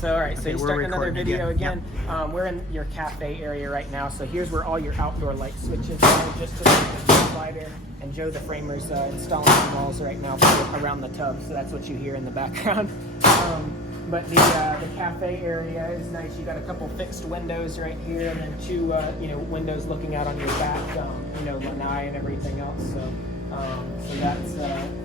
So, all right, so Okay, you we're start another recording video again. again. We're in your cafe area right now. So here's where all your outdoor light switches are, just to the slider. And Joe, the framer's installing some walls right now around the tub. So that's what you hear in the background. But the cafe area is nice. You got a couple fixed windows right here, and then two windows looking out on your back. Lanai and everything else. So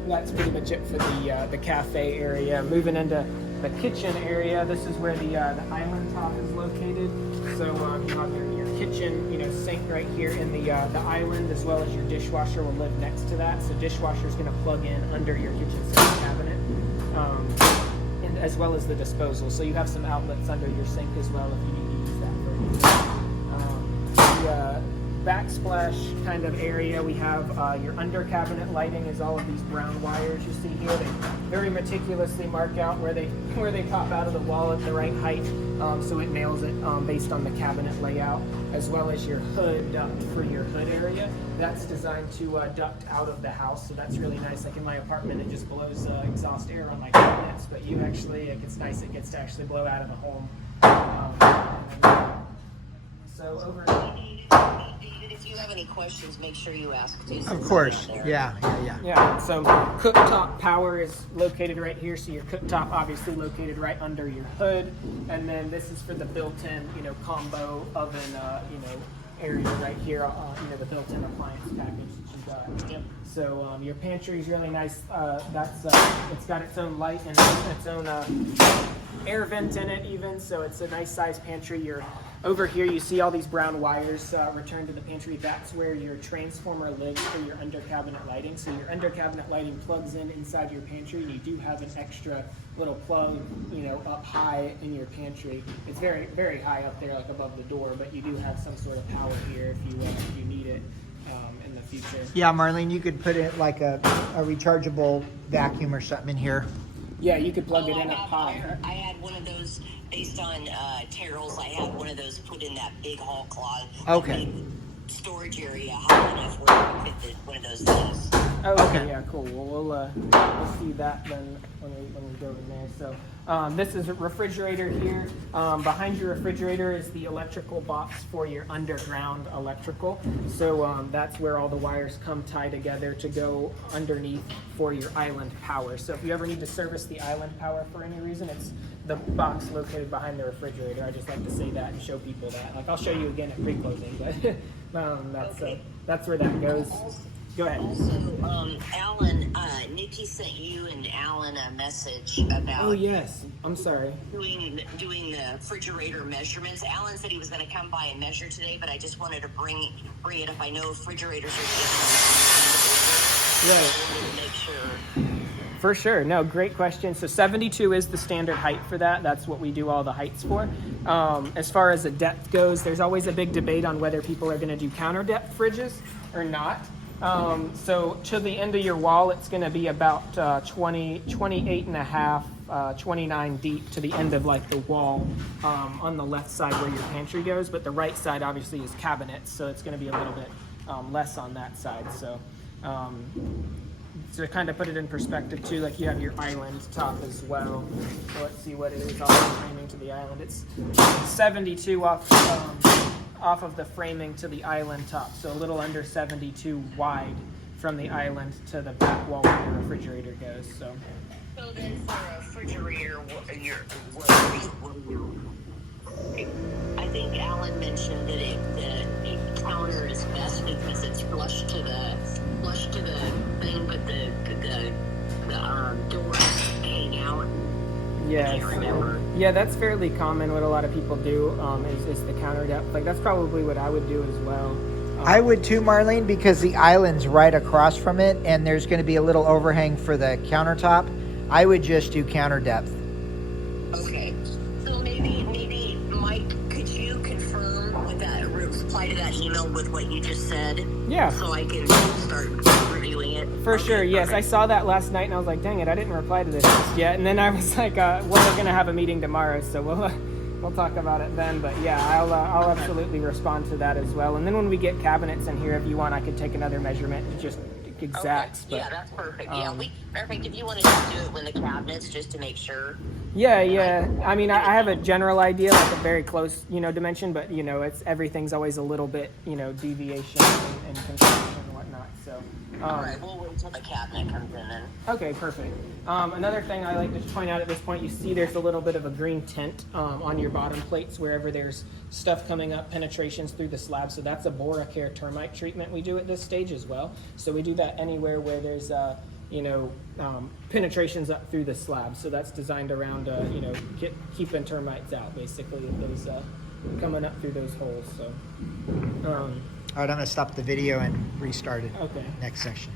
that's pretty much it for the cafe area. Moving into the kitchen area, this is where the island top is located. So you have your kitchen, sink right here in the island, as well as your dishwasher will live next to that. So dishwasher is going to plug in under your kitchen sink cabinet, and as well as the disposal. So you have some outlets under your sink as well if you need to use that for anything. The backsplash kind of area, we have your under cabinet lighting is all of these brown wires you see here. They very meticulously mark out where they pop out of the wall at the right height, so it nails it based on the cabinet layout, as well as your hood duct for your hood area. That's designed to duct out of the house, so that's really nice. Like in my apartment, it just blows exhaust air on my cabinets, but it's nice. It gets to actually blow out of the home. So over. If you have any questions, make sure you ask. Of course. Yeah. Yeah, so cooktop power is located right here. So your cooktop obviously located right under your hood. And then this is for the built-in, combo oven, area right here, the built-in appliance package that you got. Yep. So your pantry is really nice. It's got its own light and its own air vent in it even. So it's a nice size pantry. Over here you see all these brown wires return to the pantry. That's where your transformer lives for your under cabinet lighting. So your under cabinet lighting plugs in inside your pantry, and you do have an extra little plug, up high in your pantry. It's very, very high up there, like above the door, but you do have some sort of power here if you need it in the future. Yeah, Marlene, you could put it like a rechargeable vacuum or something in here. Yeah, you could plug it in up high. I had one of those based on Terrell's. I had one of those put in that big hall closet. Okay. Storage area high enough where you could fit one of those things. Oh, Okay. Yeah, cool. Well, we'll see that then when we go in there. So this is a refrigerator here. Behind your refrigerator is the electrical box for your underground electrical. So that's where all the wires come tie together to go underneath for your island power. So if you ever need to service the island power for any reason, it's the box located behind the refrigerator. I just like to say that and show people that. Like I'll show you again at pre-closing, but that's where that goes. Go ahead. Also, Alan, Nikki sent you and Alan a message about. Oh yes, I'm sorry. Doing the refrigerator measurements. Alan said he was going to come by and measure today, but I just wanted to bring it up. I know refrigerators are taking a long time to order. Yeah. So I wanted to make sure. For sure. No, great question. So 72 is the standard height for that. That's what we do all the heights for. As far as the depth goes, there's always a big debate on whether people are going to do counter depth fridges or not. So to the end of your wall, it's going to be about 28 and a half, 29 deep to the end of like the wall on the left side where your pantry goes. But the right side obviously is cabinets, so it's going to be a little bit less on that side. So to kind of put it in perspective too, like you have your island top as well. So let's see what it is off the framing to the island. It's 72 off of the framing to the island top, so a little under 72 wide from the island to the back wall where your refrigerator goes. So then for a refrigerator, I think Alan mentioned that the counter is best because it's flush to the thing, but the doors hang out. yeah, I can't remember. Yeah, that's fairly common. What a lot of people do is the counter depth. Like that's probably what I would do as well. I would too, Marlene, because the island's right across from it, and there's going to be a little overhang for the countertop. I would just do counter depth. Okay, so maybe Mike, could you confirm with that reply to that email with what you just said? Yeah. So I can start reviewing it. For sure, yes. I saw that last night and I was like, dang it, I didn't reply to this just yet. And then I was like, well, we're going to have a meeting tomorrow, so we'll talk about it then. But yeah, I'll absolutely respond to that as well. And then when we get cabinets in here, if you want, I could take another measurement to just exacts, Okay. but Yeah, that's perfect. um, Perfect. If you want to just do it when the cabinets, just to make sure. yeah. I mean, I have a general idea, like a very close, dimension, but everything's always a little bit, deviation and construction and whatnot. So. All right, we'll wait until the cabinet comes in then. Okay, perfect. Another thing I like to point out at this point, you see there's a little bit of a green tint on your bottom plates wherever there's stuff coming up, penetrations through the slab. So that's a boracare termite treatment we do at this stage as well. So we do that anywhere where there's penetrations up through the slab. So that's designed around keeping termites out basically if those coming up through those holes. So. All right, I'm going to stop the video and restart it. Okay. Next section.